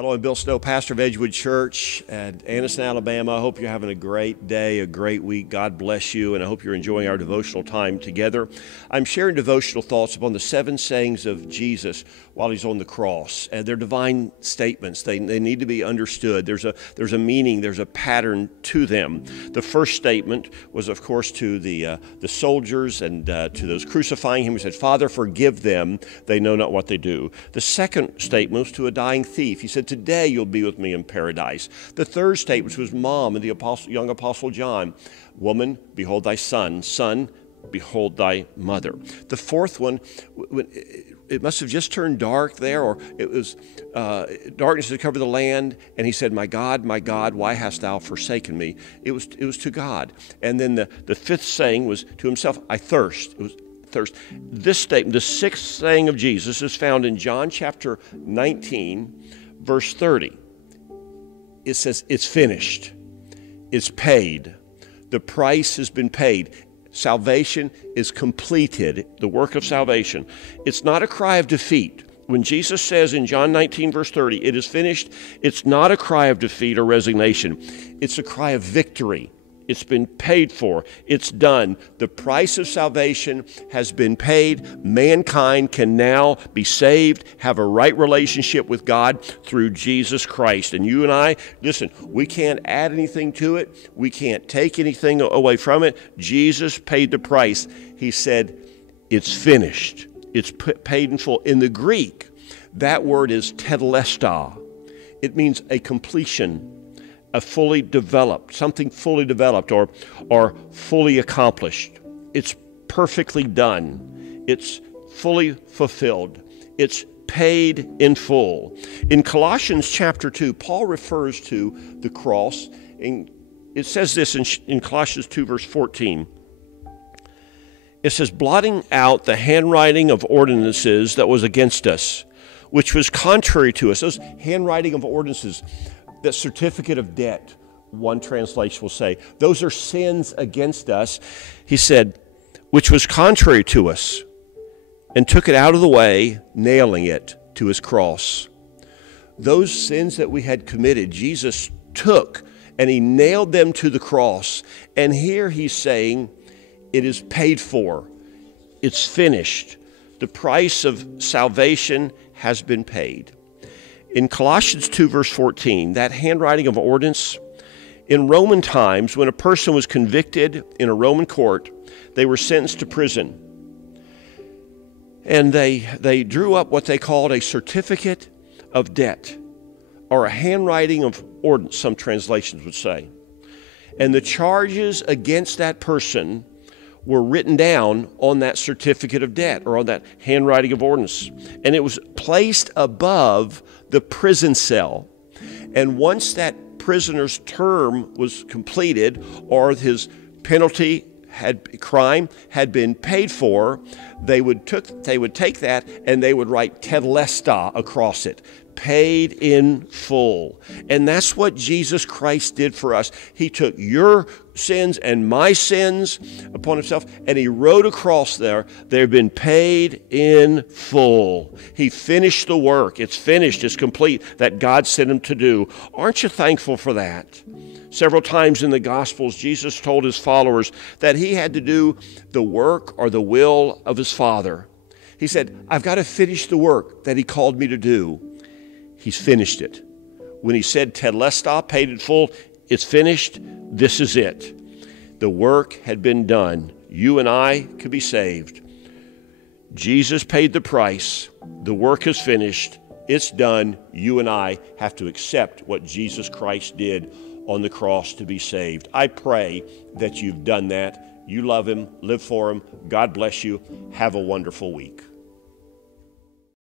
Hello, I'm Bill Snow, pastor of Edgewood Church at Anniston, Alabama. I hope you're having a great day, a great week. God bless you, and I hope you're enjoying our devotional time together. I'm sharing devotional thoughts upon the 7 sayings of Jesus while he's on the cross. And they're divine statements. They need to be understood. There's a meaning, there's a pattern to them. The first statement was, of course, to the soldiers and to those crucifying him. He said, "Father, forgive them. They know not what they do." The second statement was to a dying thief. He said, "Today you'll be with me in paradise." The third statement was Mom and the young apostle John. "Woman, behold thy son. Son, behold thy mother." The fourth one, it must have just turned dark there, or it was darkness had covered the land, and he said, my God, why hast thou forsaken me?" It was to God. And then the fifth saying was to himself, "I thirst." It was thirst. This statement, the sixth saying of Jesus, is found in John chapter 19, verse 30. It says, "It's finished. It's paid. The price has been paid. Salvation is completed," the work of salvation. It's not a cry of defeat. When Jesus says in John 19, verse 30, "It is finished," it's not a cry of defeat or resignation. It's a cry of victory. It's been paid for. It's done. The price of salvation has been paid. Mankind can now be saved, have a right relationship with God through Jesus Christ. And you and I, listen, we can't add anything to it. We can't take anything away from it. Jesus paid the price. He said, "It's finished." It's paid in full. In the Greek, that word is tetelestai. It means a completion, a fully developed, something fully developed or fully accomplished. It's perfectly done. It's fully fulfilled. It's paid in full. In Colossians chapter 2, Paul refers to the cross, and it says this in Colossians 2, verse 14. It says, "Blotting out the handwriting of ordinances that was against us, which was contrary to us." Those handwriting of ordinances, that certificate of debt, one translation will say, those are sins against us. He said, "which was contrary to us, and took it out of the way, nailing it to his cross." Those sins that we had committed, Jesus took, and he nailed them to the cross. And here he's saying, it is paid for. It's finished. The price of salvation has been paid. In Colossians 2, verse 14, that handwriting of ordinance, in Roman times, when a person was convicted in a Roman court, they were sentenced to prison. And they drew up what they called a certificate of debt, or a handwriting of ordinance, some translations would say. And the charges against that person were written down on that certificate of debt, or on that handwriting of ordinance. And it was placed above the prison cell. And once that prisoner's term was completed, or his crime had been paid for, they would take that and they would write tetelestai across it. Paid in full. And that's what Jesus Christ did for us. He took your sins and my sins upon himself, and he wrote across there, "They've been paid in full." He finished the work. It's finished. It's complete, that God sent him to do. Aren't you thankful for that? Several times in the Gospels, Jesus told his followers that he had to do the work or the will of his Father. He said, "I've got to finish the work that he called me to do." He's finished it. When he said tetelestai, paid in full, it's finished, this is it. The work had been done. You and I could be saved. Jesus paid the price. The work is finished. It's done. You and I have to accept what Jesus Christ did on the cross to be saved. I pray that you've done that. You love him, live for him. God bless you. Have a wonderful week.